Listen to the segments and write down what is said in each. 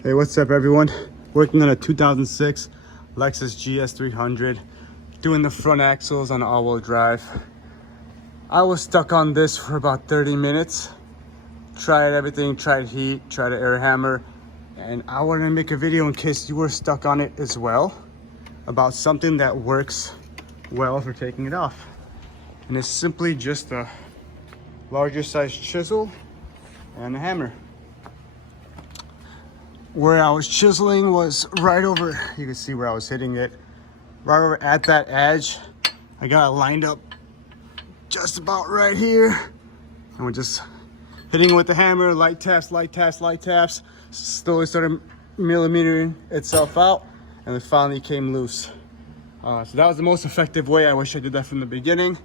Hey, what's up everyone? Working on a 2006 Lexus GS300, doing the front axles on all-wheel drive. I was stuck on this for about 30 minutes. Tried everything, tried heat, tried an air hammer, and I wanted to make a video in case you were stuck on it as well, about something that works well for taking it off. And it's simply just a larger size chisel and a hammer. Where I was chiseling was right over, you can see where I was hitting it, right over at that edge. I got it lined up just about right here, and we're just hitting it with the hammer, light taps, light taps, light taps. Slowly started millimetering itself out, and it finally came loose. So that was the most effective way. I wish I did that from the beginning.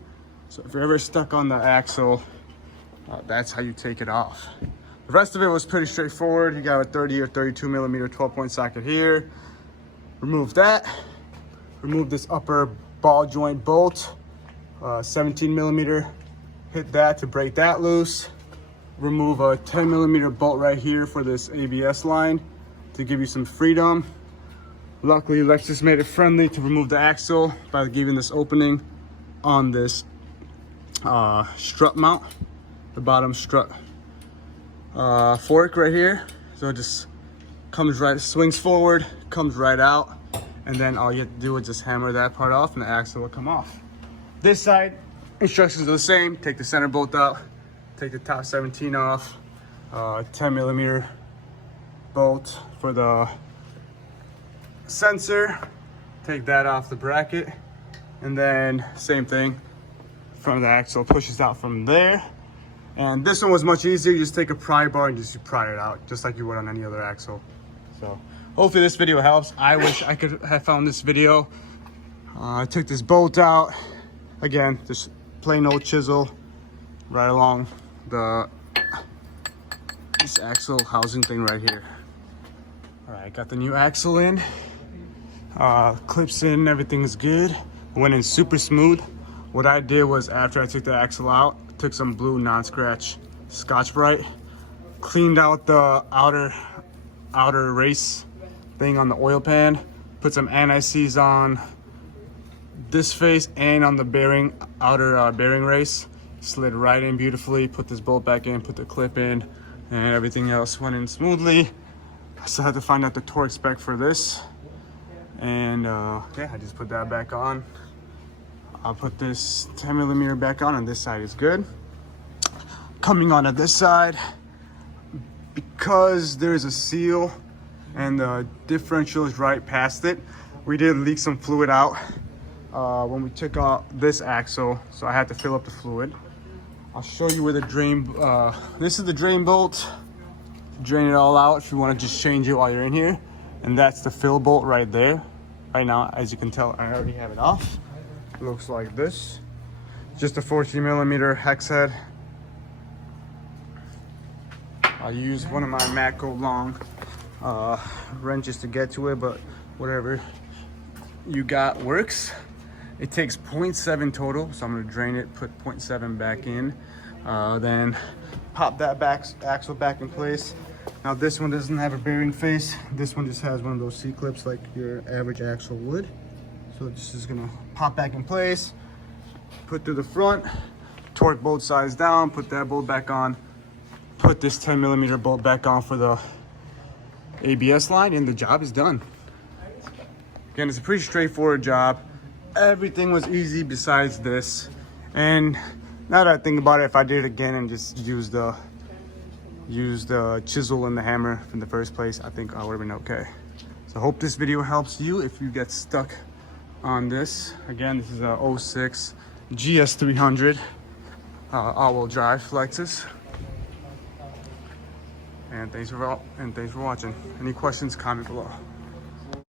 So if you're ever stuck on the axle, that's how you take it off. The rest of it was pretty straightforward. You got a 30 or 32 millimeter 12-point socket here. Remove that. Remove this upper ball joint bolt, 17 millimeter. Hit that to break that loose. Remove a 10 millimeter bolt right here for this ABS line to give you some freedom. Luckily, Lexus made it friendly to remove the axle by giving this opening on this strut mount, the bottom strut fork right here. So it just comes right, swings forward, comes right out, and then all you have to do is just hammer that part off and the axle will come off. This side, instructions are the same. Take the center bolt out, take the top 17 off, 10 millimeter bolt for the sensor, take that off the bracket, and then same thing, front of the axle pushes out from there. And this one was much easier. You just take a pry bar and just pry it out, just like you would on any other axle. So hopefully this video helps. I wish I could have found this video. I took this bolt out. Again, just plain old chisel right along this axle housing thing right here. All right, got the new axle in. Clips in, everything's good. Went in super smooth. What I did was, after I took the axle out, took some blue non-scratch Scotch-Brite, cleaned out the outer race thing on the oil pan, put some anti-seize on this face and on the outer bearing race, slid right in beautifully, put this bolt back in, put the clip in, and everything else went in smoothly. I still had to find out the torque spec for this, and yeah, I just put that back on. I'll put this 10 millimeter back on, and this side is good. Coming on to this side, because there's a seal and the differential is right past it, we did leak some fluid out when we took out this axle, so I had to fill up the fluid. I'll show you where the drain, this is the drain bolt. Drain it all out if you want to just change it while you're in here. And that's the fill bolt right there. Right now, as you can tell, I already have it off. Looks like this. Just a 14 millimeter hex head. I use one of my Matco long wrenches to get to it, but whatever you got works. It takes 0.7 total, so I'm gonna drain it, put 0.7 back in, then pop that axle back in place. Now this one doesn't have a bearing face. This one just has one of those C-clips like your average axle would. So this is gonna pop back in place, put through the front, torque both sides down, put that bolt back on, put this 10 millimeter bolt back on for the ABS line, and the job is done. Again, it's a pretty straightforward job. Everything was easy besides this. And now that I think about it, if I did it again and just use the chisel and the hammer from the first place, I think I would have been okay. So I hope this video helps you if you get stuck on this. Again, this is a 06 GS300 all-wheel drive Lexus. And thanks for watching. Any questions, comment below.